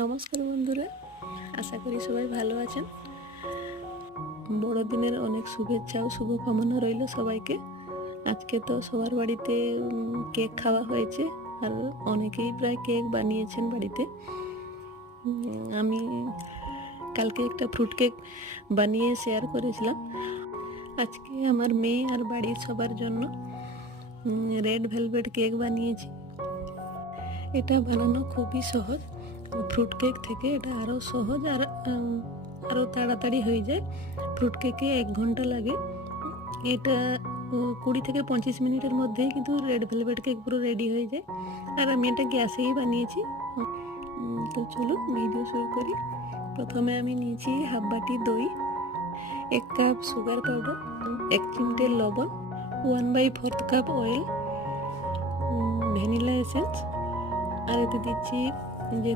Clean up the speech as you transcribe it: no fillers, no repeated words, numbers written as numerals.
নমস্কার বন্ধুরা, আশা করি সবাই ভালো আছেন। বড়দিনের অনেক শুভেচ্ছা ও শুভকামনা রইল সবাইকে। আজকে তো সবার বাড়িতে কেক খাওয়া হয়েছে, আর অনেকেই প্রায় কেক বানিয়েছেন বাড়িতে। আমি কালকে একটা ফ্রুট কেক বানিয়ে শেয়ার করেছিলাম। আজকে আমার মেয়ে আর বাড়ির সবার জন্য রেড ভেলভেট কেক বানিয়েছি। এটা বানানো খুবই সহজ, ফ্রুট কেক থেকে এটা আরও সহজ আর আরও তাড়াতাড়ি হয়ে যায়। ফ্রুট কেকে 1 ঘন্টা লাগে। এটা 20 থেকে 25 মিনিটের মধ্যেই কিন্তু রেড ভেলভেট কেক পুরো রেডি হয়ে যায়। আর আমি এটা গ্যাসেই বানিয়েছি। তো চলুন ভিডিও শুরু করি। প্রথমে আমি নিয়েছি হাফ বাটি দই, 1 কাপ সুগার পাউডার, 1 চিমটে লবণ, 1/4 কাপ অয়েল, ভ্যানিলা এসেন্স, আর এতে দিচ্ছি